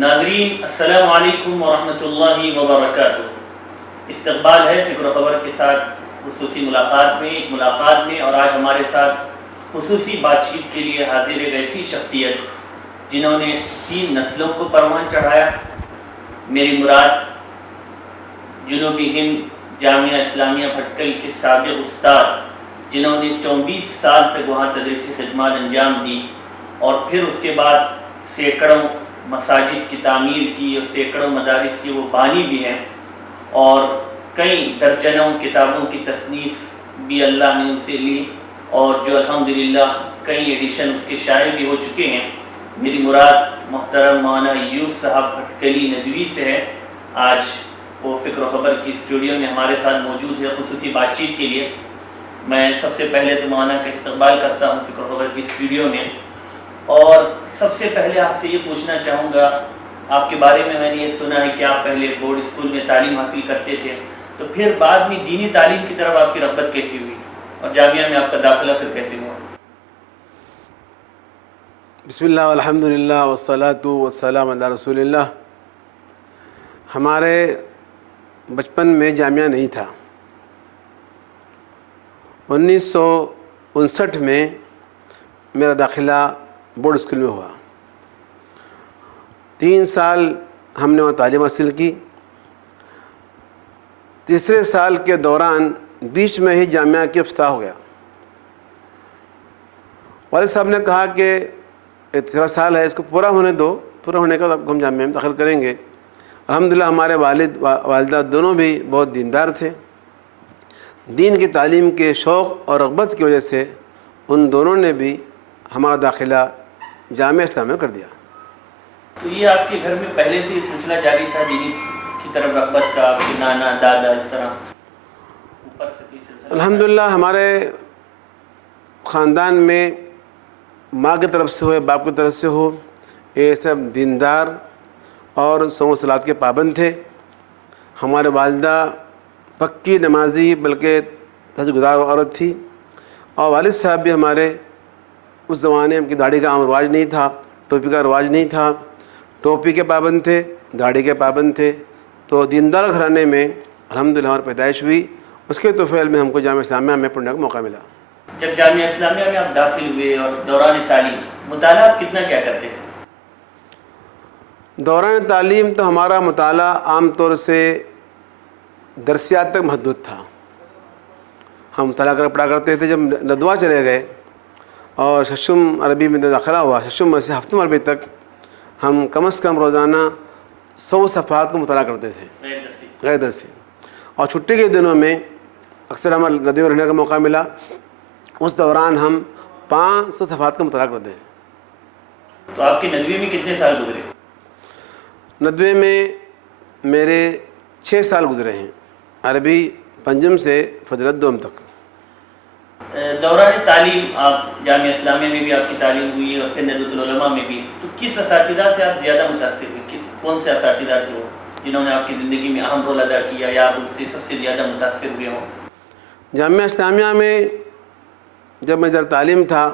ناظرین السلام علیکم ورحمۃ اللہ وبرکاتہ۔ استقبال ہے فکر و خبر کے ساتھ خصوصی ملاقات میں اور آج ہمارے ساتھ خصوصی بات چیت کے لیے حاضر ایک ایسی شخصیت جنہوں نے 3 نسلوں کو پروان چڑھایا۔ میری مراد جنوبی ہند جامعہ اسلامیہ بھٹکل کے سابق استاد جنہوں نے 24 سال تک وہاں تدریسی خدمات انجام دی اور پھر اس کے بعد سینکڑوں مساجد کی تعمیر کی اور سینکڑوں مدارس کی وہ بانی بھی ہیں اور کئی درجنوں کتابوں کی تصنیف بھی اللہ نے ان سے لی اور جو الحمدللہ کئی ایڈیشن اس کے شائع بھی ہو چکے ہیں۔ میری مراد محترم مولانا ایوب صاحب بھٹکلی ندوی سے ہے۔ آج وہ فکر و خبر کی اسٹوڈیو میں ہمارے ساتھ موجود ہے خصوصی بات چیت کے لیے۔ میں سب سے پہلے تو مولانا کا استقبال کرتا ہوں فکر و خبر کی اسٹوڈیو میں، اور سب سے پہلے آپ سے یہ پوچھنا چاہوں گا، آپ کے بارے میں نے یہ سنا ہے کہ آپ پہلے بورڈ اسکول میں تعلیم حاصل کرتے تھے، تو پھر بعد میں دینی تعلیم کی طرف آپ کی رغبت کیسی ہوئی اور جامعہ میں آپ کا داخلہ پھر کیسے ہوا؟ بسم اللہ والحمد للہ والصلاۃ والسلام علی رسول اللہ۔ ہمارے بچپن میں جامعہ نہیں تھا۔ 1959 میں میرا داخلہ بورڈ اسکول میں ہوا۔ 3 سال ہم نے وہاں تعلیم حاصل کی۔ تیسرے سال کے دوران بیچ میں ہی جامعہ کی افتتاح ہو گیا۔ والد صاحب نے کہا کہ یہ 13 سال ہے، اس کو پورا ہونے دو، پورا ہونے کے بعد ہم جامعہ میں داخل کریں گے۔ الحمدللہ ہمارے والد والدہ دونوں بھی بہت دیندار تھے۔ دین کی تعلیم کے شوق اور رغبت کی وجہ سے ان دونوں نے بھی ہمارا داخلہ جامعہ اسلامیہ میں کر دیا۔ تو یہ آپ کے گھر میں پہلے سے یہ سلسلہ جاری تھا دینی کی طرف رغبت کا، آپ کے نانا دادا اس طرح اوپر سے بھی سلسلہ؟ الحمدللہ ہمارے خاندان میں ماں کی طرف سے ہو باپ کی طرف سے ہو، یہ سب دیندار اور صوم و صلات کے پابند تھے۔ ہمارے والدہ پکی نمازی بلکہ تہجد گزار عورت تھی، اور والد صاحب بھی ہمارے اس زمانے میں داڑھی کا عام رواج نہیں تھا، ٹوپی کا رواج نہیں تھا، ٹوپی کے پابند تھے، داڑھی کے پابند تھے۔ تو دیندار گھرانے میں الحمدللہ ہماری پیدائش ہوئی۔ اس کے توفیل میں ہم کو جامعہ اسلامیہ میں پڑھنے کا موقع ملا۔ جب جامعہ اسلامیہ میں آپ داخل ہوئے اور دوران تعلیم مطالعہ آپ کتنا کیا کرتے تھے؟ دوران تعلیم تو ہمارا مطالعہ عام طور سے درسیات تک محدود تھا۔ ہم مطالعہ کر پڑھا کرتے تھے۔ جب ندوہ چلے گئے اور ششم عربی میں داخلہ ہوا، ششم میں سے ہفتم عربی تک ہم کم از کم روزانہ 100 صفحات کو مطالعہ کرتے تھے غیر درسی، اور چھٹی کے دنوں میں اکثر ہمیں ندوے میں رہنے کا موقع ملا۔ اس دوران ہم 500 صفحات کا مطالعہ کرتے ہیں۔ تو آپ کے ندوے میں کتنے سال گزرے؟ ندوے میں میرے 6 سال گزرے ہیں، عربی پنجم سے فضیلت دوم تک۔ دوران تعلیم آپ جامعہ اسلامیہ میں بھی آپ کی تعلیم ہوئی اور پھر ندوۃ العلماء میں بھی، تو کس اساتذہ سے آپ زیادہ متاثر ہوئے؟ کون سے اساتذہ تھے وہ جنہوں نے آپ کی زندگی میں اہم رول ادا کیا یا آپ ان سے سب سے زیادہ متاثر ہوئے ہوں؟ جامعہ اسلامیہ میں جب میں تعلیم تھا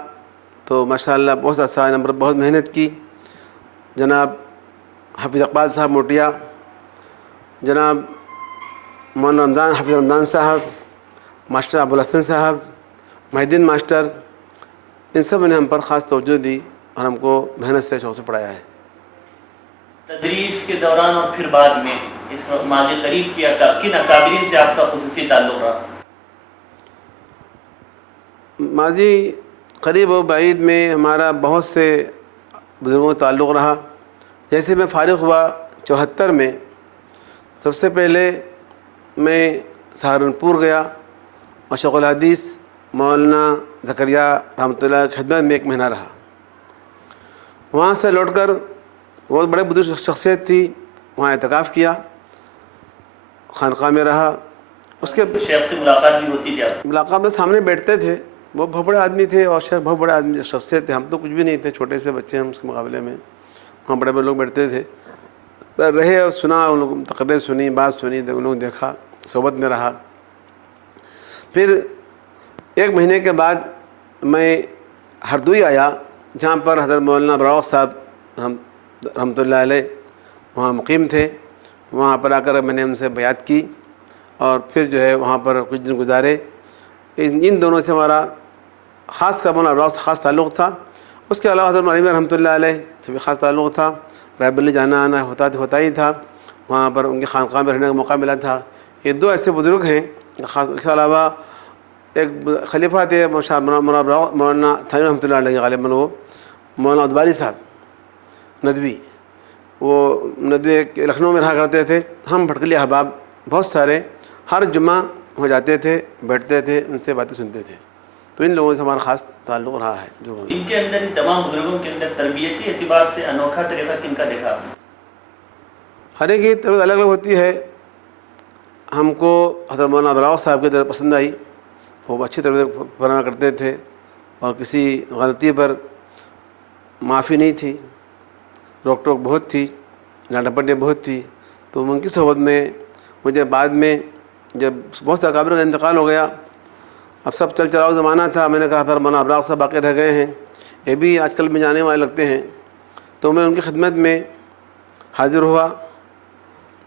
تو ماشاءاللہ بہت اچھا نمبر، بہت محنت کی۔ جناب حافظ اقبال صاحب موٹیا، جناب مولانا رمضان حافظ رمضان صاحب، ماسٹر ابوالحسن صاحب، محی الدین ماسٹر، ان سب نے ہم پر خاص توجہ دی اور ہم کو محنت سے شوق سے پڑھایا ہے۔ تدریس کے دوران اور پھر بعد میں اس وقت ماضی قریب کی کن اکابرین سے آپ کا خصوصی تعلق رہا؟ ماضی قریب و بعید میں ہمارا بہت سے بزرگوں کا تعلق رہا۔ جیسے میں فارغ ہوا 74 میں، سب سے پہلے میں سہارنپور گیا اور شیخ الحدیث مولانا زکریا رحمۃ اللہ کی خدمت میں 1 مہینہ رہا۔ وہاں سے لوٹ کر بہت بڑے بزرگ شخصیت تھی، وہاں اعتکاف کیا، خانقاہ میں رہا۔ اس کے شیخ سے ملاقات بھی ہوتی تھی؟ ملاقات میں سامنے بیٹھتے تھے، وہ بہت بڑے آدمی تھے اور شیخ بہت بڑے آدمی شخصیت تھے۔ ہم تو کچھ بھی نہیں تھے، چھوٹے سے بچے ہم اس کے مقابلے میں، وہاں بڑے بڑے لوگ بیٹھتے تھے۔ رہے اور سنا، ان لوگوں تقریر سنی، بات سنی، ان لوگوں نے دیکھا، صحبت میں رہا۔ پھر 1 مہینے کے بعد میں ہردوئی آیا، جہاں پر حضرت مولانا براق صاحب رحمۃ اللہ علیہ وہاں مقیم تھے. وہاں پر آ کر میں نے ان سے بیعت کی اور پھر جو ہے وہاں پر کچھ دن گزارے. ان دونوں سے ہمارا خاص کا مولانا عبدالرؤف سے خاص تعلق تھا. اس کے علاوہ حضرت مولانا رحمۃ اللہ علیہ سے بھی خاص تعلق تھا. رائے بریلی جانا آنا ہوتا ہی تھا. وہاں پر ان کی خانقاہ میں رہنے کا موقع ملا تھا. یہ دو ایسے بزرگ ہیں. خاص اس کے علاوہ ایک خلیفہ تھے مولانا تھانوی رحمۃ اللہ علیہ، غالباً وہ مولانا ادواری صاحب ندوی. وہ ندوی لکھنؤ میں رہا کرتے تھے. ہم بھٹکلی احباب بہت سارے ہر جمعہ ہو جاتے تھے، بیٹھتے تھے، ان سے باتیں سنتے تھے. تو ان لوگوں سے ہمارا خاص تعلق رہا ہے. جو ان کے اندر، ان تمام بزرگوں کے اندر تربیتی اعتبار سے انوکھا طریقہ کن کا دیکھا آپ نے؟ ہر ایک کی تربیت الگ الگ ہوتی ہے. ہم کو حضرت مولانا عبدالرؤف صاحب کی طرف پسند آئی. وہ اچھی تربیت فراہم کرتے تھے اور کسی غلطی پر معافی نہیں تھی، روک ٹوک بہت تھی، ڈانٹا پٹی بہت تھی. تو ان کی صحبت میں مجھے بعد میں جب بہت سے اکابر کا انتقال ہو گیا، اب سب چل چلاؤ زمانہ تھا، میں نے کہا پھر مولانا عبدالرؤف صاحب باقی رہ گئے ہیں، یہ بھی آج کل میں جانے والے لگتے ہیں. تو میں ان کی خدمت میں حاضر ہوا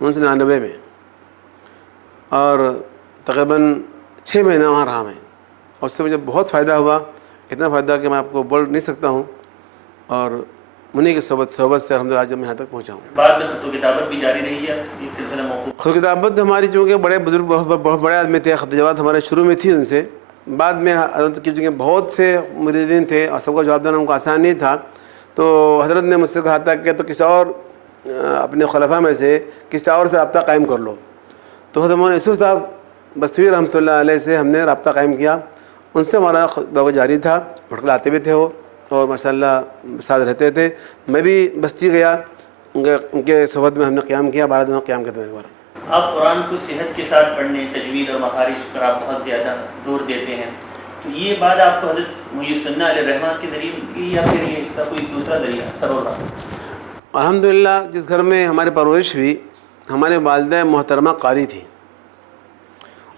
1999 میں، اور تقریباً 6 مہینہ وہاں رہا میں. اور اس سے مجھے بہت فائدہ ہوا، اتنا فائدہ کہ میں آپ کو بول نہیں سکتا ہوں. اور انہیں کی صحبت سے الحمدللہ جب میں یہاں تک پہنچا ہوں. بعد میں خط و کتابت بھی جاری رہی ہے، اس سلسلہ موقوف؟ خود کتابت ہماری چونکہ بڑے بزرگ بہت بڑے آدمی تھے، خط جواب ہمارے شروع میں تھی ان سے. بعد میں حضرت کی چونکہ بہت سے مریدین تھے اور سب کا جواب دینا ان کو آسان نہیں تھا، تو حضرت نے مجھ سے کہا تھا کہ تو کسی اور اپنے خلفاء میں سے کسی اور سے رابطہ قائم کر لو. تو حضرت مولانا یوسف صاحب بستوی رحمۃ اللہ علیہ سے ہم نے رابطہ قائم کیا. ان سے ہمارا دعوت جاری تھا، بھٹکل آتے بھی تھے وہ، اور ماشاء اللہ ساتھ رہتے تھے. میں بھی بستی گیا، ان کے صحبت میں ہم نے قیام کیا، 12 دنوں قیام کرتے ہیں. آپ قرآن کو صحت کے ساتھ پڑھنے، تجوید اور مخارج پر آپ بہت زیادہ زور دیتے ہیں، تو یہ بات آپ کو حضرت محی السنہ علیہ الرحمہ کے ذریعے ملی یا پھر یہ اس کا کوئی دوسرا ذریعہ سرور رہا؟ الحمدللہ جس گھر میں ہماری پرورش ہوئی، ہمارے والدہ محترمہ قاری تھی.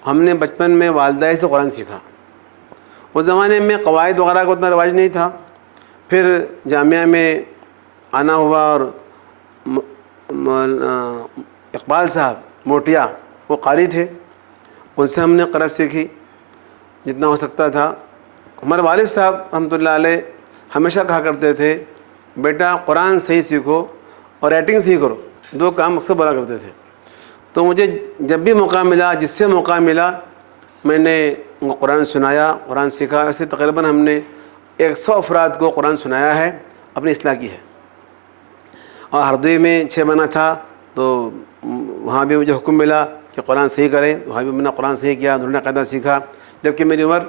ہم نے بچپن میں والدہ سے قرآن سیکھا. اس زمانے میں قواعد وغیرہ کا اتنا رواج نہیں تھا. پھر جامعہ میں آنا ہوا، اور اقبال صاحب موٹیا وہ قاری تھے، ان سے ہم نے قرأت سیکھی جتنا ہو سکتا تھا. ہمارے والد صاحب رحمۃ اللہ علیہ ہمیشہ کہا کرتے تھے بیٹا قرآن صحیح سیکھو اور رائٹنگ صحیح کرو، 2 کام اکثر بولا کرتے تھے. تو مجھے جب بھی موقع ملا، جس سے موقع ملا، میں نے ان کو قرآن سنایا، قرآن سیکھا. ایسے تقریباً ہم نے 100 افراد کو قرآن سنایا ہے، اپنی اصلاح کی ہے. اور ہردوئی میں 6 مہینہ تھا تو وہاں بھی مجھے حکم ملا کہ قرآن صحیح کریں. وہاں بھی میں نے قرآن صحیح کیا، دھرنا قاعدہ سیکھا، جبکہ میری عمر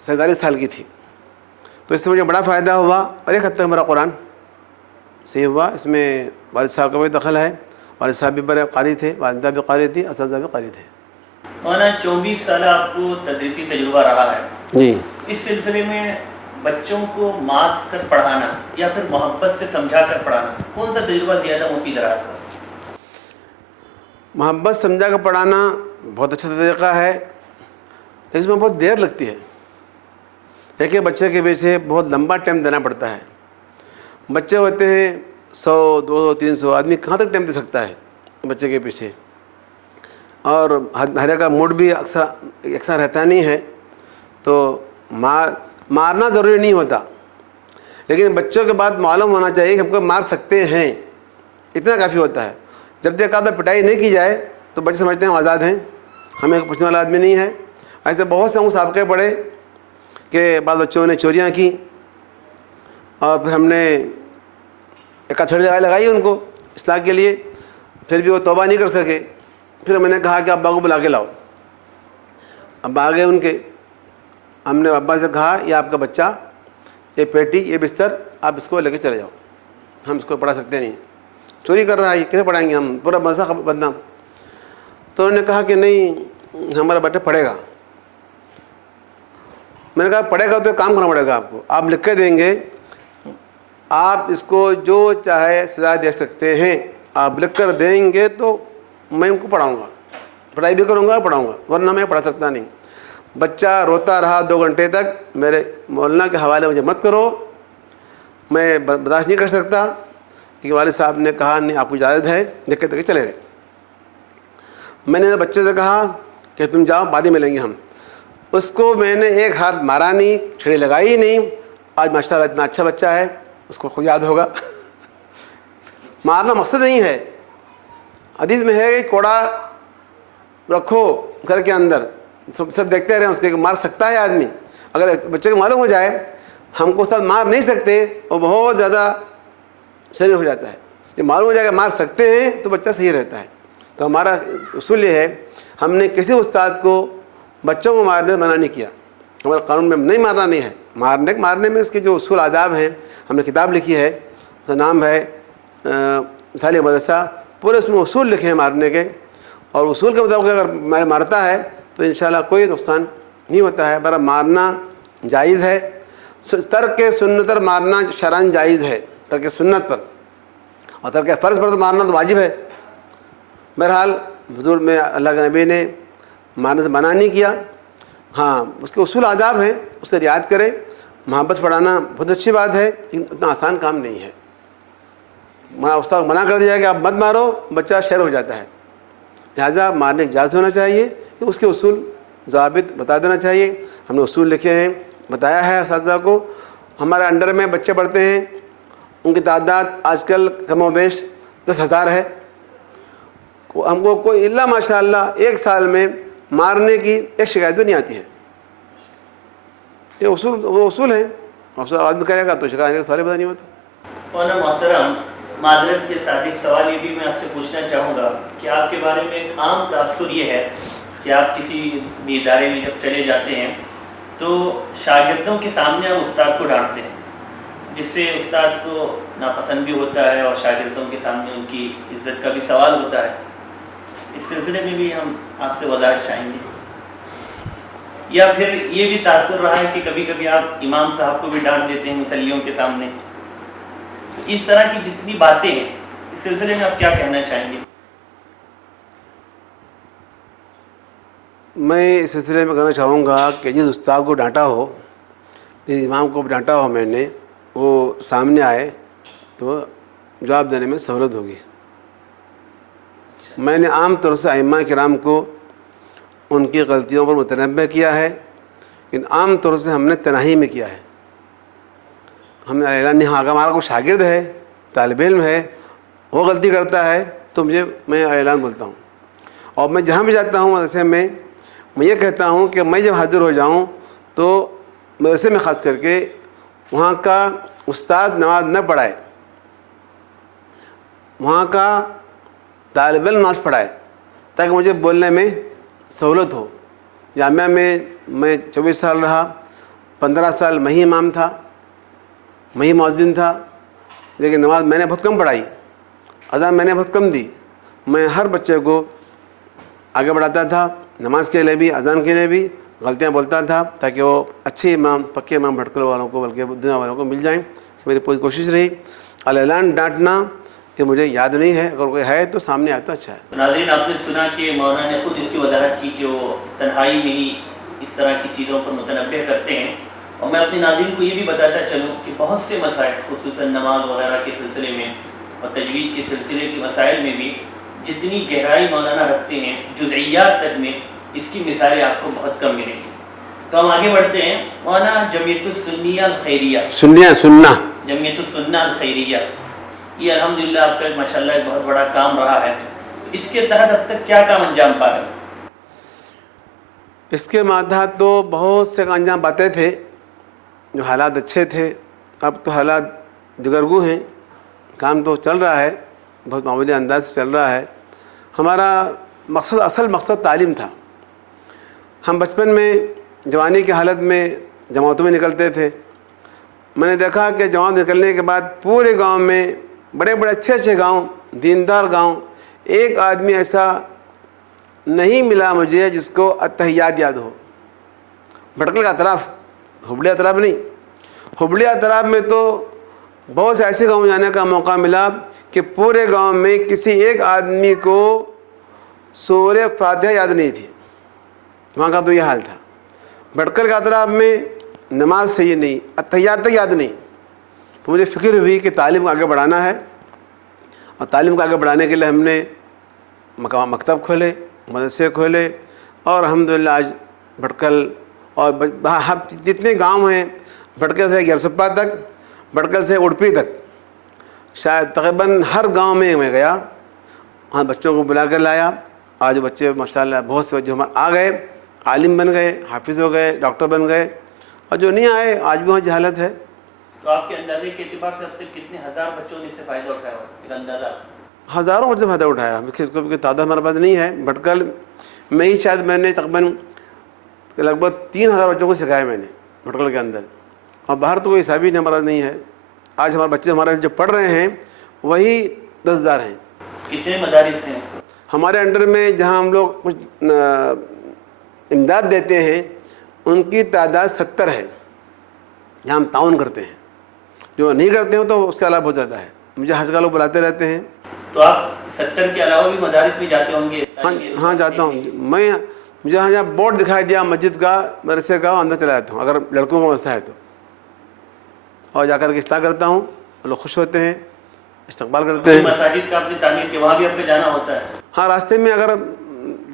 47 سال کی تھی. تو اس سے مجھے بڑا فائدہ ہوا، اور ایک حد تک میرا قرآن صحیح ہوا. اس میں والد صاحب کا بھی دخل ہے. والد صاحب بھی بڑے قاری تھے، والدہ بھی قاری تھی، اساتذہ بھی قاری تھے. مولانا 24 سال آپ کو تدریسی تجربہ رہا ہے جی. اس سلسلے میں بچوں کو مارکس کر پڑھانا یا پھر محبت سے سمجھا کر پڑھانا، کون سا تجربہ زیادہ مفید رہا ہے؟ محبت سمجھا کر پڑھانا بہت اچھا طریقہ ہے، لیکن اس میں بہت دیر لگتی ہے. دیکھیے بچے کے پیچھے بہت لمبا ٹائم دینا پڑتا ہے. بچے ہوتے ہیں 100 200 300 آدمی کہاں تک ٹائم دے سکتا ہے بچے کے پیچھے. اور ہر ایک کا موڈ بھی اکثر یکساں رہتا نہیں ہے. تو مارنا ضروری نہیں ہوتا، لیکن بچوں کے بعد معلوم ہونا چاہیے کہ ہم کو مار سکتے ہیں، اتنا کافی ہوتا ہے. جب تک آدھا پٹائی نہیں کی جائے تو بچے سمجھتے ہیں ہم آزاد ہیں، ہمیں پوچھنے والا آدمی نہیں ہے. ایسے بہت سے مسابقے پڑے کہ بعض بچوں نے چوریاں کی، اور پھر ہم نے ایک ہتھیلی لگائی ان کو اصلاح کے لیے، پھر بھی وہ توبہ نہیں کر سکے. پھر میں نے کہا کہ ابا کو بلا کے لاؤ. ابا آ گئے ان کے. ہم نے ابا سے کہا یہ آپ کا بچہ، یہ پیٹی، یہ بستر، آپ اس کو لے کے چلے جاؤ، ہم اس کو پڑھا سکتے نہیں، چوری کر رہا ہے، یہ کیسے پڑھائیں گے، ہم پورا مذہب بدنام. تو انہوں نے کہا کہ نہیں ہمارا بیٹا پڑھے گا. میں نے کہا پڑھے گا تو کام کرنا پڑے گا آپ کو، آپ لکھ کے دیں گے، آپ اس کو جو چاہے سزا دے سکتے ہیں، آپ لکھ کر دیں گے تو میں ان کو پڑھاؤں گا، پڑھائی بھی کروں گا پڑھاؤں گا، ورنہ میں پڑھا سکتا نہیں. بچہ روتا رہا 2 گھنٹے تک، میرے مولانا کے حوالے مجھے مت کرو، میں برداشت نہیں کر سکتا. کہ والد صاحب نے کہا نہیں آپ کو اجازت ہے، دیکھتے دیکھتے چلے گئے۔ میں نے بچے سے کہا کہ تم جاؤ، بعد میں ملیں گے ہم۔ اس کو میں نے ایک ہاتھ مارا نہیں، چھڑی لگائی نہیں۔ آج ماشاء اللہ اتنا اچھا بچہ ہے، اس کو خود یاد ہوگا۔ مارنا مقصد نہیں ہے۔ حدیث میں ہے کہ کوڑا رکھو گھر کے اندر، سب دیکھتے رہیں اس کے، مار سکتا ہے آدمی۔ اگر بچے کو معلوم ہو جائے ہم کو ساتھ مار نہیں سکتے، وہ بہت زیادہ شریر ہو جاتا ہے۔ جب معلوم ہو جائے کہ مار سکتے ہیں تو بچہ صحیح رہتا ہے۔ تو ہمارا اصول یہ ہے، ہم نے کسی استاد کو بچوں کو مارنے منع نہیں کیا، ہمارے قانون میں نہیں مارنا نہیں ہے۔ مارنے میں اس کے جو اصول آداب ہیں، ہم نے کتاب لکھی ہے، اس کا نام ہے مثالی مدرسہ، پورے اس میں اصول لکھے ہیں مارنے کے، اور اصول کے مطابق اگر مارتا ہے تو انشاءاللہ کوئی نقصان نہیں ہوتا ہے۔ برا مارنا جائز ہے، ترک سنت پر مارنا شرعاً جائز ہے، ترک سنت پر، اور ترک فرض پر تو مارنا تو واجب ہے۔ بہرحال حضور میں اللہ کے نبی نے مارنے سے منع نہیں کیا۔ ہاں اس کے اصول آداب ہیں، اسے رعایت کریں۔ محبت پڑھانا بہت اچھی بات ہے، لیکن اتنا آسان کام نہیں ہے۔ استاد منع کر دیا کہ آپ مت مارو، بچہ شر ہو جاتا ہے، لہٰذا مارنے کی اجازت ہونا چاہیے کہ اس کے اصول ضابط بتا دینا چاہیے۔ ہم نے اصول لکھے ہیں، بتایا ہے اساتذہ کو۔ ہمارے انڈر میں بچے پڑھتے ہیں، ان کی تعداد آج کل کم و بیش 10,000 ہے۔ ہم کو کوئی الا ماشاء اللہ ایک سال میں مارنے کی ایک شکایت بھی نہیں آتی ہے۔ یہ وہ اصول ہیں، آدمی کرے گا تو شکایت کا سوال ہی پتہ نہیں ہوتا۔ مولانا محترم، معذرت کے ساتھ ایک سوال یہ بھی میں آپ سے پوچھنا چاہوں گا کہ آپ کے بارے میں ایک عام تاثر یہ ہے کہ آپ کسی بھی ادارے میں جب چلے جاتے ہیں تو شاگردوں کے سامنے آپ استاد کو ڈانٹتے ہیں، جس سے استاد کو ناپسند بھی ہوتا ہے اور شاگردوں کے سامنے ان کی عزت کا بھی سوال ہوتا ہے۔ اس سلسلے میں بھی ہم آپ سے وضاحت چاہیں گے۔ یا پھر یہ بھی تاثر رہا ہے کہ کبھی کبھی آپ امام صاحب کو بھی ڈانٹ دیتے ہیں مصلیوں کے سامنے۔ تو اس طرح کی جتنی باتیں ہیں، اس سلسلے میں آپ کیا کہنا چاہیں گے؟ میں اس سلسلے میں کہنا چاہوں گا کہ جس استاد کو ڈانٹا ہو، جس امام کو ڈانٹا ہو میں نے، وہ سامنے آئے تو جواب دینے میں سہولت ہوگی۔ میں نے عام طور سے ائمہ کرام کو ان کی غلطیوں پر متنبہ کیا ہے، لیکن عام طور سے ہم نے تنہائی میں کیا ہے۔ ہم نے اعلان نہیں، اگر ہمارا کوئی شاگرد ہے، طالب علم ہے، وہ غلطی کرتا ہے تو میں اعلان بولتا ہوں۔ اور میں جہاں بھی جاتا ہوں مدرسے میں یہ کہتا ہوں کہ میں جب حاضر ہو جاؤں تو مدرسے میں خاص کر کے وہاں کا استاد نماز نہ پڑھائے، وہاں کا طالب علم نماز پڑھائے، تاکہ مجھے بولنے میں سہولت ہو۔ جامعہ میں 24 سال رہا، 15 سال میں ہی امام تھا، میں ہی مؤذن تھا، لیکن نماز میں نے بہت کم پڑھائی، اذان میں نے بہت کم دی۔ میں ہر بچے کو آگے بڑھاتا تھا، نماز کے لیے بھی، اذان کے لیے بھی غلطیاں بولتا تھا، تاکہ وہ اچھے امام، پکے امام بھٹکل والوں کو، بلکہ دنیا والوں کو مل جائیں۔ میری پوری کوشش رہی۔ اعلان ڈانٹنا کہ مجھے یاد نہیں ہے، اگر کوئی ہے تو سامنے آتا اچھا ہے۔ ناظرین، آپ نے سنا کہ مولانا نے خود اس کی وضاحت کی کہ وہ تنہائی میں ہی اس طرح کی چیزوں پر متنبہ کرتے ہیں۔ اور میں اپنے ناظرین کو یہ بھی بتاتا چلوں کہ بہت سے مسائل، خصوصاً نماز وغیرہ کے سلسلے میں اور تجوید کے سلسلے کے مسائل میں بھی جتنی گہرائی مولانا رکھتے ہیں، جزئیات تک میں، اس کی مثالیں آپ کو بہت کم ملیں گی۔ تو ہم آگے بڑھتے ہیں۔ مولانا جمعیت السنیہ الخیریہ، سننا جمعیت السنہ الخیریہ، یہ الحمدللہ آپ کا ماشاءاللہ ایک بہت بڑا کام رہا ہے۔ تو اس کے تحت اب تک کیا کام انجام پا رہے ہیں؟ اس کے ماتحت تو بہت سے انجام پاتے تھے، جو حالات اچھے تھے۔ اب تو حالات دگرگو ہیں، کام تو چل رہا ہے، بہت معمولی انداز سے چل رہا ہے۔ ہمارا اصل مقصد تعلیم تھا۔ ہم بچپن میں جوانی کی حالت میں جماعتوں میں نکلتے تھے۔ میں نے دیکھا کہ جماعت نکلنے کے بعد پورے گاؤں میں، بڑے بڑے اچھے گاؤں، دیندار گاؤں، ایک آدمی ایسا نہیں ملا مجھے جس کو اتحیات یاد ہو۔ بھٹکل کا اطراف، ہبلی اطراف نہیں، ہبلی اطراف میں تو بہت سے ایسے گاؤں جانے کا موقع ملا کہ پورے گاؤں میں کسی ایک آدمی کو سورہ فاتحہ یاد نہیں تھی۔ وہاں کا تو یہ حال تھا۔ بھٹکل کے اطراف میں نماز صحیح نہیں، اتحیات تک یاد نہیں۔ تو مجھے فکر ہوئی کہ تعلیم کو آگے بڑھانا ہے، اور تعلیم کو آگے بڑھانے کے لیے ہم نے مکتب کھولے، مدرسے کھولے، اور الحمدللہ آج بھٹکل اور جتنے گاؤں ہیں، بھٹکل سے گرسپا تک، بھٹکل سے اڑپی تک، شاید تقریباً ہر گاؤں میں گیا، وہاں بچوں کو بلا کر لایا. آج بچے ماشاءاللہ بہت سے بچے آ گئے، عالم بن گئے، حافظ ہو گئے، ڈاکٹر بن گئے، اور جو نہیں آئے آج بھی وہاں جہالت ہے. تو آپ کے اندازے کے اعتبار سے اب تک کتنے ہزار بچوں نے اس سے فائدہ اٹھایا ہوگا، ایک اندازہ؟ ہزاروں بچوں سے فائدہ اٹھایا. تعداد ہمارے پاس نہیں ہے. بھٹکل میں ہی شاید میں نے تقریباً لگ بھگ 3000 بچوں کو سکھایا میں نے بھٹکل کے اندر، اور باہر تو کوئی حسابی ہمارا نہیں ہے. آج ہمارے بچے ہمارے جو پڑھ رہے ہیں وہی 10,000 ہیں. کتنے مدارس ہیں اس وقت ہمارے انڈر میں جہاں ہم لوگ کچھ امداد دیتے ہیں ان کی تعداد 70 ہے، جہاں ہم تعاون کرتے ہیں. جو نہیں کرتے ہیں تو اس کے علاوہ بہت زیادہ ہے. مجھے حج کا لوگ بلاتے رہتے ہیں. تو آپ 70 کے علاوہ بھی مدارس میں جاتے ہوں گے؟ ہاں جاتا ہوں. میں مجھے جہاں بورڈ دکھائی دیا مسجد کا، مدرسے کا، اندر چلا جاتا ہوں اگر لڑکوں کا مسئلہ ہے تو، اور جا کر کے اصلاح کرتا ہوں. لوگ خوش ہوتے ہیں، استقبال کرتے ہیں. مساجد کا اپنی تعمیر کے وہاں بھی آپ کو جانا ہوتا ہے؟ ہاں، راستے میں اگر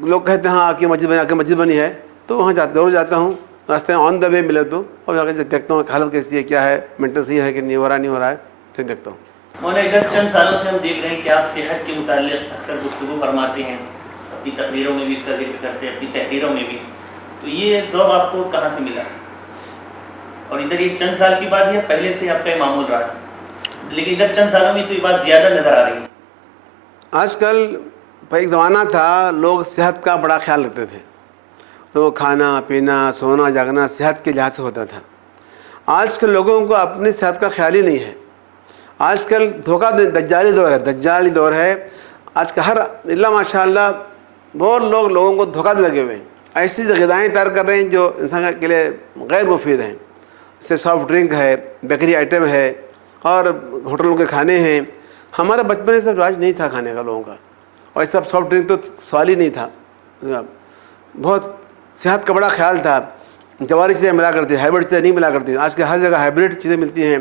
لوگ کہتے ہیں ہاں آپ کی مسجد بنی ہے تو وہاں ضرور جاتا ہوں. راستے میں آن دا وے ملے تو، اور جا کے دیکھتا ہوں کہ حالت کیسی ہے، کیا ہے، مینٹل صحیح ہے کہ نہیں ہو رہا ہے، پھر دیکھتا ہوں. مولانا ادھر چند سالوں سے ہم دیکھ رہے ہیں کہ آپ صحت کے متعلق اکثر گفتگو فرماتے ہیں، اپنی تقریروں میں بھی اس کا ذکر کرتے ہیں، اپنی تحریروں میں بھی. تو یہ ذوق آپ کو کہاں سے ملا؟ اور ادھر یہ چند سال کی بات ہے، پہلے سے آپ کا یہ معمول رہا ہے، لیکن ادھر چند سالوں میں تو یہ بات زیادہ نظر آ رہی ہے. آج کل ایک زمانہ تھا لوگ صحت کا بڑا خیال رکھتے تھے. لوگ کھانا پینا سونا جاگنا صحت کے لحاظ سے ہوتا تھا. آج کل لوگوں کو اپنی صحت کا خیال ہی نہیں ہے. آج کل دھوکہ دجالی دور ہے. آج کا ہر اللہ ماشاء اللہ بہت لوگوں کو دھوکہ لگے ہوئے ہیں. ایسی غذائیں تیار کر رہے ہیں جو انسان کے لیے غیر مفید ہیں. جیسے سافٹ ڈرنک ہے، بیکری آئٹم ہے، اور ہوٹلوں کے کھانے ہیں. ہمارا بچپن میں سب راج نہیں تھا کھانے کا لوگوں کا، اور یہ سب سافٹ ڈرنک تو سوال ہی نہیں تھا. بہت صحت کا بڑا خیال تھا. جواری چیزیں ملا کرتی، ہائیبریڈ چیزیں نہیں ملا کرتی. آج کے ہر جگہ ہائیبریڈ چیزیں ملتی ہیں.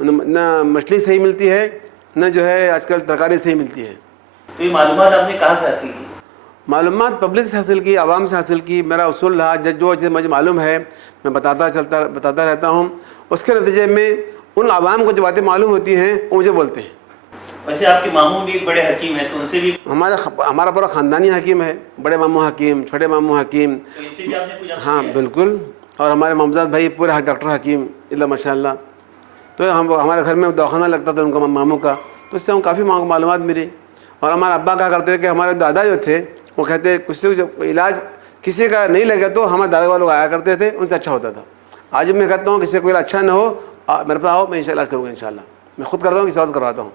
نہ مچھلی صحیح ملتی ہے، نہ جو ہے آج کل ترکاری صحیح ملتی ہے. تو یہ معلومات آپ نے کہاں سے حاصل کی؟ معلومات پبلک سے حاصل کی، عوام سے حاصل کی. میرا اصول رہا جو چیز مجھے معلوم ہے میں بتاتا رہتا ہوں. اس کے نتیجے میں ان عوام کو جو باتیں معلوم ہوتی ہیں وہ مجھے بولتے ہیں. ویسے آپ کے ماموں بھی ایک بڑے حکیم ہیں، تو ان سے بھی ہمارا پورا خاندانی حکیم ہے. بڑے ماموں حکیم، چھوٹے ماموں حکیم. تو ان سے بھی آپ نے کچھ؟ ہاں بالکل. اور ہمارے مامزاد بھائی پورے ڈاکٹر حکیم اللہ ماشاء اللہ. تو ہمارے گھر میں دواخانہ لگتا تھا ان کا ماموں کا، تو اس سے ہم کافی معلومات ملی. اور ہمارے ابا کہا کرتے کہ ہمارے دادا جو تھے وہ کہتے کسی کو جب علاج کسی کا نہیں لگے تو ہمارے دادا والوں آیا کرتے تھے، ان سے اچھا ہوتا تھا. آج میں کہتا ہوں کسی کو علاج اچھا نہ ہو میرے پاس آؤ، میں ان شاء اللہ علاج کروں گا. ان شاء اللہ میں خود کرتا ہوں، کسی اور کرواتا ہوں.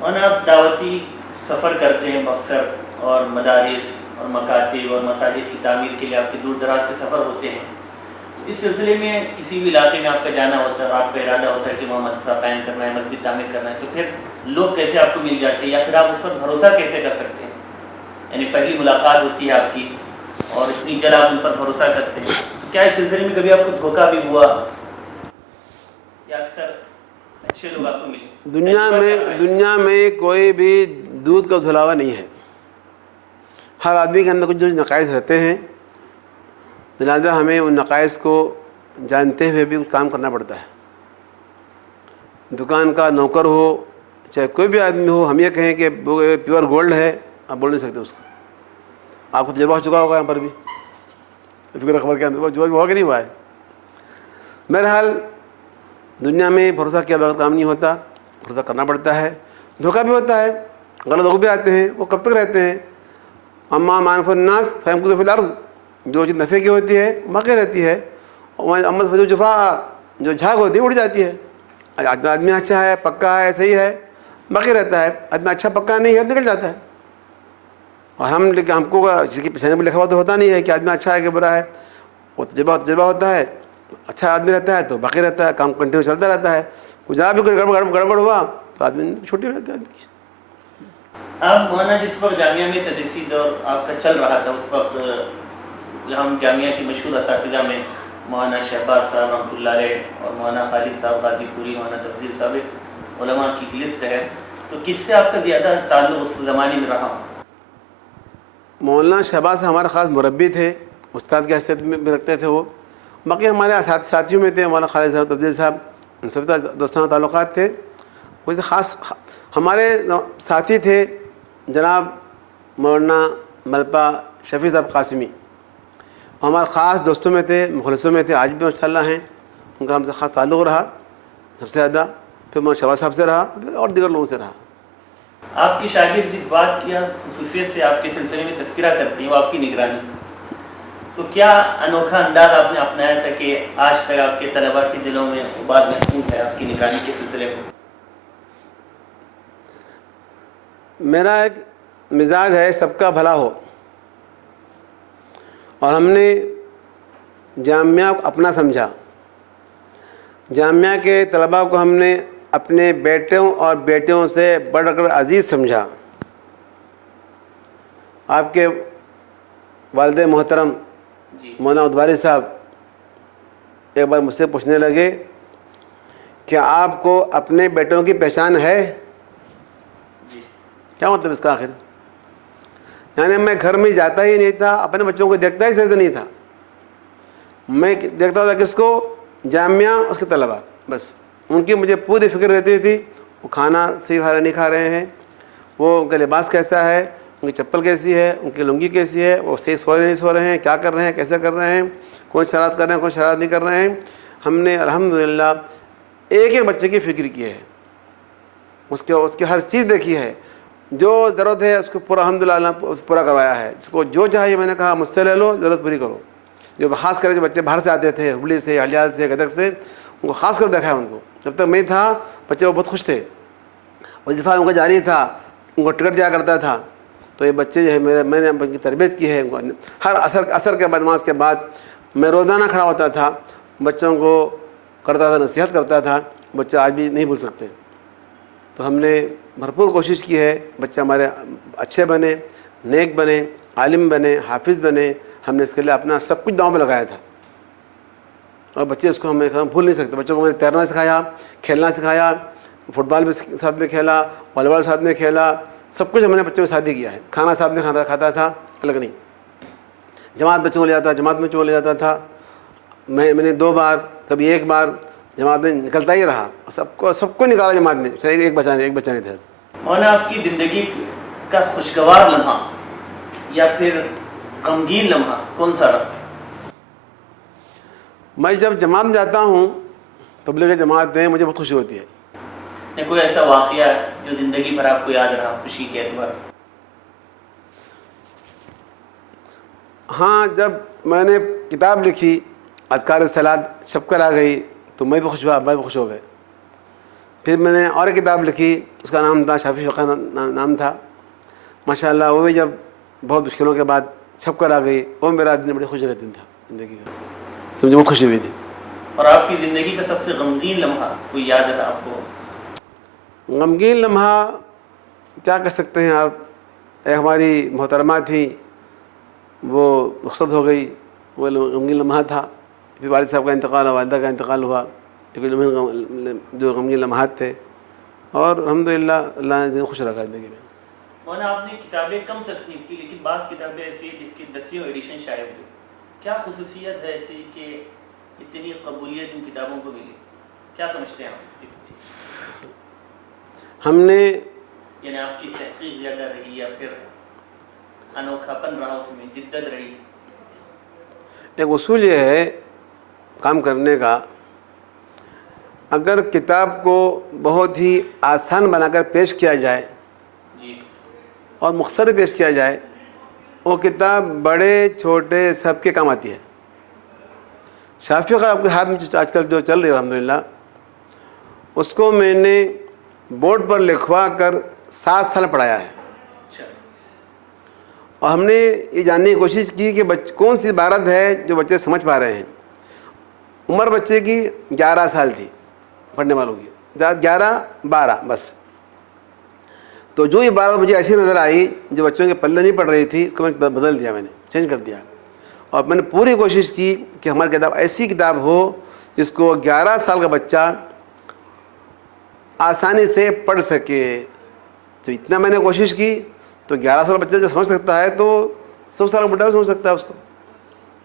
اور آپ دعوتی سفر کرتے ہیں اکثر، اور مدارس اور مکاتب اور مساجد کی تعمیر کے لیے آپ کے دور دراز کے سفر ہوتے ہیں. اس سلسلے میں کسی بھی علاقے میں آپ کا جانا ہوتا ہے اور آپ کا ارادہ ہوتا ہے کہ وہاں مدرسہ قائم کرنا ہے، مسجد تعمیر کرنا ہے، تو پھر لوگ کیسے آپ کو مل جاتے ہیں، یا پھر آپ اس پر بھروسہ کیسے کر سکتے ہیں؟ یعنی پہلی ملاقات ہوتی ہے آپ کی اور اتنی جلد آپ ان پر بھروسہ کرتے ہیں، تو کیا اس سلسلے میں کبھی آپ کو دھوکہ بھی ہوا یا اکثر اچھے لوگ آپ کو ملے؟ دنیا میں کوئی بھی دودھ کا دھلاوا نہیں ہے. ہر آدمی کے اندر کچھ جو نقائص رہتے ہیں، لہٰذا ہمیں ان نقائص کو جانتے ہوئے بھی کچھ کام کرنا پڑتا ہے. دکان کا نوکر ہو چاہے کوئی بھی آدمی ہو، ہم یہ کہیں کہ پیور گولڈ ہے، آپ بول نہیں سکتے اس کو. آپ کو تجربہ ہو چکا ہوگا یہاں پر بھی، فکر خبر کے اندر جو ہوا کہ نہیں ہوا ہے. بہرحال دنیا میں بھروسہ کیا بغیر کام نہیں ہوتا، بھروسہ کرنا پڑتا ہے. دھوکہ بھی ہوتا ہے، غلط لوگ بھی آتے ہیں، وہ کب تک رہتے ہیں. اما مانف الناس فیمکث فی الارض، جو چیز نفع کی ہوتی ہے باقی رہتی ہے. اما فجو جفا، جو جھاگ ہوتی ہے اڑ جاتی ہے. آدمی اچھا ہے، پکا ہے، صحیح ہے، باقی رہتا ہے. آدمی اچھا پکا نہیں ہے نکل جاتا ہے. اور ہم کو جس کی پیچھے میں لکھا ہوا تو ہوتا نہیں ہے کہ آدمی اچھا ہے کہ برا ہے. وہ تجربہ ہوتا ہے. اچھا آدمی رہتا ہے تو باقی رہتا ہے، کام کنٹینیو چلتا رہتا ہے. کچھ بھی کوئی گڑبڑ ہوا تو آدمی چھوٹی رہتا ہے. آدمی کی آپ مولانا جس وقت جامعہ میں تدریسی دور آپ کا چل رہا تھا، اس وقت ہم جامعہ کے مشہور اساتذہ میں مولانا شہباز صاحب رحمۃ اللہ علیہ اور مولانا خالد صاحب غازی پوری، مولانا تفضیل صاحب، علماء کی لسٹ ہے. تو کس سے آپ کا زیادہ تعلق اس زمانے میں رہا؟ مولانا شہباز ہمارے خاص مربی تھے، استاد کی حیثیت میں بھی رکھتے تھے وہ. باقی ہمارے ساتھیوں میں تھے مولانا خالد صاحب، تفضیل صاحب، ان سب دوستانہ تعلقات تھے. ویسے خاص ہمارے ساتھی تھے جناب مولانا ملپا شفیع صاحب قاسمی، ہمارے خاص دوستوں میں تھے، مخلصوں میں تھے، آج بھی ماشاء اللہ ہیں. ان کا ہم سے خاص تعلق رہا سب سے زیادہ، پھر مولانا شہباز صاحب سے رہا اور دیگر لوگوں سے رہا. آپ کی شاگرد جس بات کی خصوصیت سے آپ کے سلسلے میں تذکرہ کرتی ہیں وہ آپ کی نگرانی، تو کیا انوکھا انداز آپ نے اپنایا تھا کہ آج تک آپ کے طلباء کے دلوں میں وہ بات محفوظ ہے آپ کی نگرانی کے سلسلے میں؟ میرا ایک مزاج ہے سب کا بھلا ہو، اور ہم نے جامعہ کو اپنا سمجھا. جامعہ کے طلباء کو ہم نے اپنے بیٹوں اور بیٹیوں سے بڑھ کر عزیز سمجھا. آپ کے والد محترم مولانا ادواری صاحب ایک بار مجھ سے پوچھنے لگے کہ آپ کو اپنے بیٹوں کی پہچان ہے؟ کیا مطلب اس کا آخر؟ یعنی میں گھر میں جاتا ہی نہیں تھا، اپنے بچوں کو دیکھتا ہی صحیح نہیں تھا. میں دیکھتا تھا کس کو؟ جامعہ، اس کے طلباء، بس. ان کی مجھے پوری فکر رہتی تھی، وہ کھانا صحیح کھا رہے نہیں کھا رہے ہیں، وہ ان کا لباس کیسا ہے، ان کی چپل کیسی ہے، ان کی لنگی کیسی ہے، وہ صحیح سو رہے نہیں سو رہے ہیں، کیا کر رہے ہیں، کیسے کر رہے ہیں، کون شرارت کر رہے ہیں، کون شرارت نہیں کر رہے ہیں. ہم نے الحمدللہ ایک ایک بچے کی فکر کی ہے، اس کی ہر چیز دیکھی ہے، جو ضرورت ہے اس کو پورا الحمدللہ پورا کروایا ہے. جس کو جو چاہیے میں نے کہا مجھ سے لے لو، ضرورت پوری کرو. جو خاص کر جو بچے باہر سے آتے تھے، ہبلی سے، ہلیال سے، گدک سے، ان کو خاص کر دیکھا ہے. ان کو جب تک میں تھا بچے وہ بہت خوش تھے، وظیفہ ان کا جاری تھا، ان کو ٹکٹ دیا کرتا تھا. تو یہ بچے جو ہے میں نے ان کی تربیت کی ہے. ان کو ہر عصر کے بعد، نماز کے بعد میں روزانہ کھڑا ہوتا تھا، بچوں کو کرتا تھا، نصیحت کرتا تھا. بچہ آج بھی نہیں بھول سکتے. تو ہم نے بھرپور کوشش کی ہے بچے ہمارے اچھے بنے، نیک بنے، عالم بنے، حافظ بنے. ہم نے اس کے لیے اپنا سب کچھ داؤں پہ لگایا تھا، اور بچے اس کو ہم بھول نہیں سکتے. بچوں کو میں نے تیرنا سکھایا، کھیلنا سکھایا، فٹ بال بھی ساتھ میں کھیلا، والی بال ساتھ میں کھیلا، سب کچھ ہم نے بچوں کے ساتھ ہی کیا ہے. کھانا ساتھ میں کھاتا تھا، الگ نہیں. جماعت بچوں کو لے جاتا، جماعت میں لے جاتا تھا. میں نے 2 بار، کبھی 1 بار جماعت میں نکلتا ہی رہا. سب کو نکالا جماعت میں، ایک بچہ نہیں تھا. مولانا آپ کی زندگی کا خوشگوار لمحہ یا پھر غمگین لمحہ کون سا رہا؟ میں جب جماعت میں جاتا ہوں، تبلیغ جماعت میں، مجھے بہت خوشی ہوتی ہے. کوئی ایسا واقعہ جو زندگی بھر آپ کو یاد رہا خوشی کے اعتبار سے؟ ہاں، جب میں نے کتاب لکھی اذکار الصلاۃ، چھپ کر آ گئی، تو میں بھی خوش ہوا، ابا بھی خوش ہو گئے. پھر میں نے اور ایک کتاب لکھی، اس کا نام تھا شافی فقہ نام تھا. ماشاء اللہ وہ بھی جب بہت مشکلوں کے بعد چھپ کر آ گئی، وہ میرا دن بڑی خوشی کا دن تھا زندگی کا. مجھے بہت خوشی ہوئی تھی. اور آپ کی زندگی کا سب سے غمگین لمحہ کوئی یاد ہے آپ کو؟ غمگین لمحہ کیا کہہ سکتے ہیں آپ. ایک ہماری محترمہ تھی، وہ رخصت ہو گئی، وہ غمگین لمحہ تھا. پھر والد صاحب کا انتقال ہوا، والدہ کا انتقال ہوا، جو غمگین لمحات تھے. اور الحمدللہ اللہ نے خوش رکھا زندگی میں. مولانا آپ نے کتابیں کم تصنیف کی، لیکن بعض کتابیں ایسی ہیں جس کی 10ویں ایڈیشن شائع ہوئی. کیا خصوصیت ہے ایسی کہ اتنی قبولیت ان کتابوں کو ملی؟ کیا سمجھتے ہیں آپ اس کے پیچھے؟ ہم نے یعنی آپ کی تحقیق زیادہ رہی یا پھر انوکھاپن رہا، اس میں جدت رہی؟ ایک اصول یہ ہے کام کرنے کا، اگر کتاب کو بہت ہی آسان بنا کر پیش کیا جائے اور مختصر پیش کیا جائے، وہ کتاب بڑے چھوٹے سب کے کام آتی ہے. شافی کا آپ کے ہاتھ میں آج کل جو چل رہی ہے الحمدللہ، اس کو میں نے بورڈ پر لکھوا کر 7 سال پڑھایا ہے. اور ہم نے یہ جاننے کی کوشش کی کہ کون سی عبارت ہے جو بچے سمجھ پا رہے ہیں. عمر بچے کی 11 سال تھی پڑھنے والوں کی، 11-12 بس. تو جو عبارت مجھے ایسی نظر آئی جو بچوں کے پلے نہیں پڑ رہی تھی، اس کو میں نے بدل دیا، میں نے چینج کر دیا. اور میں نے پوری کوشش کی کہ ہماری کتاب ایسی کتاب ہو جس کو 11 سال کا بچہ آسانی سے پڑھ سکے، تو اتنا میں نے کوشش کی تو 11 سال بچہ جو سمجھ سکتا ہے تو 100 سال کا بڑا بھی سمجھ سکتا ہے اس کو.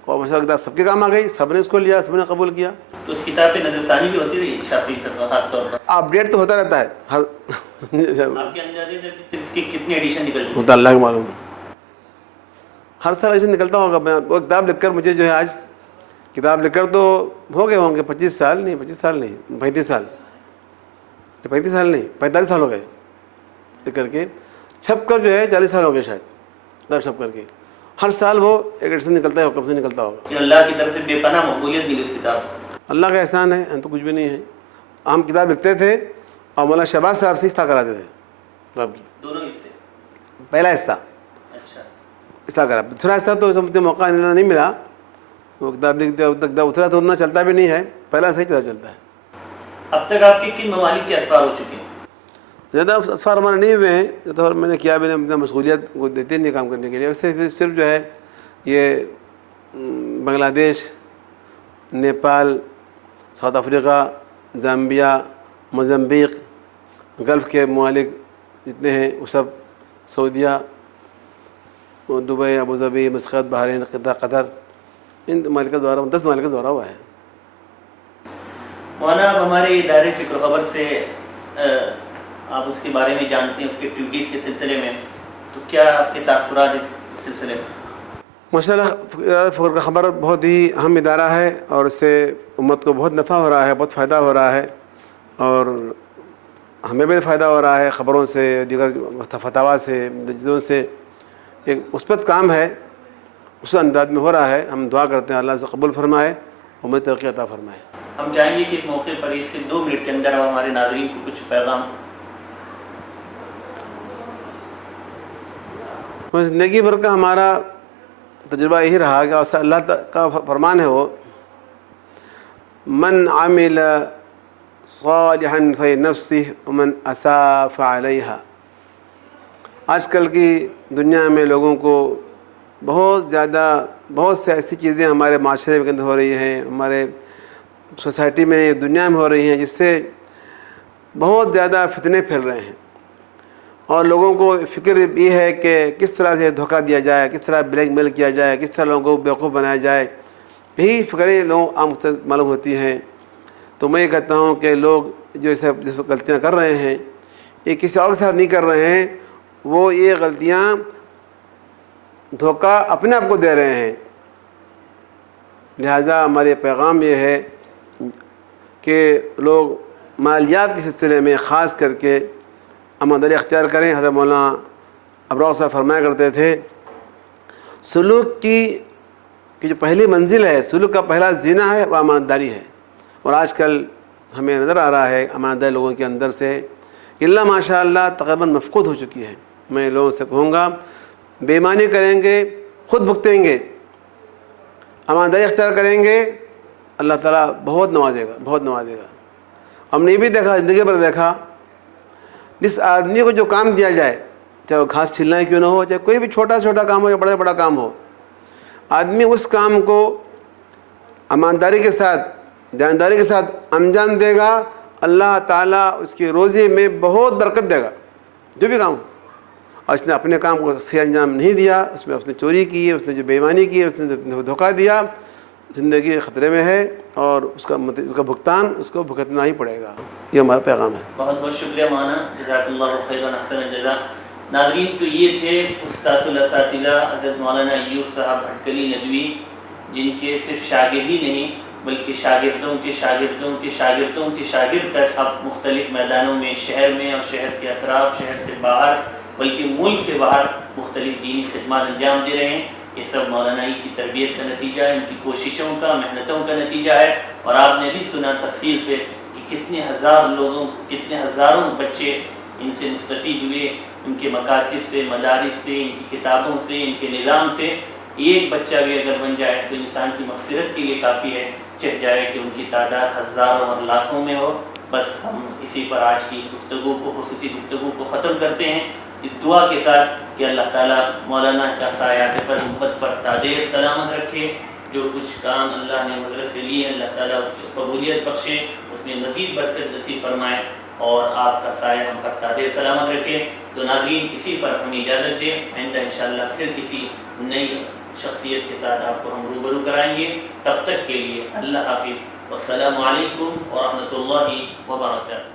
اور ماشاء اللہ کتاب سب کے کام آ گئی, سب نے اس کو لیا, سب نے قبول کیا. تو اس کتاب پہ نظر ثانی بھی ہوتی رہی شافعی فتویٰ خاص طور پر؟ اپڈیٹ تو ہوتا رہتا ہے ہر آپ کے اندازے سے اس کی کتنے ایڈیشن نکل چکے؟ ہوتا اللہ کو معلوم. ہر سال ایسے نکلتا ہوگا. میں وہ کتاب لکھ کر مجھے جو ہے آج کتاب لکھ کر تو ہو گئے ہوں گے 25 سال نہیں 35 سال نہیں 45 سال ہو گئے لکھ کر کے. چھپ کر جو ہے 40 سال ہو گئے شاید کتاب چھپ کر کے. ہر سال وہ ایک ایڈیشن نکلتا ہے, کب سے نکلتا ہوگا. کہ اللہ کی طرف سے بے پناہ مقبولیت ملی اس کتاب. اللہ کا احسان ہے, تو کچھ بھی نہیں ہے. ہم کتاب لکھتے تھے اور مولانا شہباز صاحب سے اصلاح کراتے تھے کتاب کی. دونوں حصے؟ پہلا حصہ اچھا. اصلاح کرا, دوسرا حصہ تو مجھے موقع نہیں ملا. وہ کتاب لکھتے اترا تو اتنا چلتا بھی نہیں ہے, پہلا صحیح چلتا ہے. اب تک آپ کے کن ممالک کے اسفار ہو چکے ہیں؟ زیادہ اسفار ہمارے نہیں ہوئے ہیں, زیادہ میں نے کیا بھی نہیں, اپنا مشغولیت کو دیتے نہیں کام کرنے کے لیے. ویسے صرف جو ہے یہ بنگلہ دیش, Nepal, South Africa, Zambia, Mozambique, golf کے ممالک جتنے ہیں وہ سب, سعودیہ, دبئی, ابوظہبی, مسقط, بحرین, قطر, ان ممالک کا دورہ 10 ممالک کا دورہ ہوا ہے. مولانا اب ہمارے ادارے فکر و خبر سے آپ اس کے بارے میں جانتے ہیں, اس کے ایکٹیویٹیز کے سلسلے میں, تو کیا آپ کے تاثرات اس سلسلے میں؟ ماشاء اللہ فکر خبر بہت ہی اہم ادارہ ہے اور اس سے امت کو بہت نفع ہو رہا ہے, بہت فائدہ ہو رہا ہے, اور ہمیں بھی فائدہ ہو رہا ہے خبروں سے, دیگر فتاویٰ سے, چیزوں سے. ایک مثبت کام ہے, اس انداز میں ہو رہا ہے. ہم دعا کرتے ہیں اللہ سے قبول فرمائے اور ہمیں ترقی عطا فرمائے. ہم چاہیں گے کہ اس موقع پر اس سے 2 منٹ کے اندر ہمارے ناظرین کو کچھ پیغام. زندگی بھر کا ہمارا تجربہ یہی رہا کہ اللہ کا فرمان ہے وہ, من عمل صالحا فلنفسہ ومن اساء فعلیہا. آج کل کی دنیا میں لوگوں کو بہت سے ایسی چیزیں ہمارے معاشرے کے اندر ہو رہی ہیں, ہمارے سوسائٹی میں, دنیا میں ہو رہی ہیں, جس سے بہت زیادہ فتنے پھیل رہے ہیں. اور لوگوں کو فکر یہ ہے کہ کس طرح سے دھوکہ دیا جائے, کس طرح بلیک میل کیا جائے, کس طرح لوگوں کو بیوقوف بنایا جائے, یہی فکریں لوگوں عام معلوم ہوتی ہیں. تو میں یہ کہتا ہوں کہ لوگ جو جس غلطیاں کر رہے ہیں یہ کسی اور کے ساتھ نہیں کر رہے ہیں, وہ یہ غلطیاں دھوکہ اپنے آپ کو دے رہے ہیں. لہذا ہمارے پیغام یہ ہے کہ لوگ مالیات کے سلسلے میں خاص کر کے امانداری اختیار کریں. حضرت مولانا ابراؤ صاحب فرمایا کرتے تھے, سلوک کی جو پہلی منزل ہے, سلوک کا پہلا زینہ ہے وہ امانتداری ہے. اور آج کل ہمیں نظر آ رہا ہے امانتداری لوگوں کے اندر سے اللہ ماشاء اللہ تقریباً مفقود ہو چکی ہے. میں لوگوں سے کہوں گا بے ایمانی کریں گے خود بھگتیں گے, امانتداری اختیار کریں گے اللہ تعالیٰ بہت نوازے گا, بہت نوازے گا. ہم نے یہ بھی دیکھا, زندگی پر دیکھا, جس آدمی کو جو کام دیا جائے, چاہے وہ گھاس چھلنا ہی کیوں نہ ہو, چاہے کوئی بھی چھوٹا سے چھوٹا کام ہو یا بڑا سے بڑا کام ہو, آدمی اس کام کو ایمانداری کے ساتھ, دیانتداری کے ساتھ انجام دے گا, اللہ تعالیٰ اس کی روزی میں بہت برکت دے گا, جو بھی کام ہو. اور اس نے اپنے کام کو صحیح انجام نہیں دیا, اس میں اس نے چوری کی, اس نے جو بے ایمانی کی, اس نے دھوکہ دیا, زندگی خطرے میں ہے اور اس کا بھگتان اس کو بھگتنا ہی پڑے گا. یہ ہمارا پیغام ہے. بہت بہت شکریہ مولانا, جزاک اللہ خیرا احسن الجزاء. ناظرین, تو یہ تھے استاذ الاساتذہ حضرت مولانا ایوب صاحب بھٹکلی ندوی, جن کے صرف شاگرد ہی نہیں بلکہ شاگردوں کے شاگردوں کے شاگردوں کے شاگرد تک اب مختلف میدانوں میں, شہر میں اور شہر کے اطراف, شہر سے باہر بلکہ ملک سے باہر مختلف دینی خدمات انجام دے رہے ہیں. یہ سب مولانا کی تربیت کا نتیجہ ہے, ان کی کوششوں کا, محنتوں کا نتیجہ ہے. اور آپ نے بھی سنا تفصیل سے کہ کتنے ہزاروں بچے ان سے مستفید ہوئے, ان کے مکاتب سے, مدارس سے, ان کی کتابوں سے, ان کے نظام سے. ایک بچہ بھی اگر بن جائے تو انسان کی مغفرت کے لیے کافی ہے, چاہے جائے کہ ان کی تعداد ہزاروں اور لاکھوں میں ہو. بس ہم اسی پر آج کی اس گفتگو کو, خصوصی گفتگو کو ختم کرتے ہیں اس دعا کے ساتھ کہ اللہ تعالیٰ مولانا کا سایہ پر امت پر تادیر سلامت رکھے. جو کچھ کام اللہ نے حضرت سے لیے اللہ تعالیٰ اس کی قبولیت بخشے, اس میں مزید برکت نصیب فرمائے. اور آپ کا سایہ ہم پر تاج سلامت رکھے. تو ناظرین اسی پر ہمیں اجازت دیں، آئندہ انشاءاللہ پھر کسی نئی شخصیت کے ساتھ آپ کو ہم روبرو کرائیں گے. تب تک کے لیے اللہ حافظ، والسلام علیکم ورحمۃ اللہ وبرکاتہ.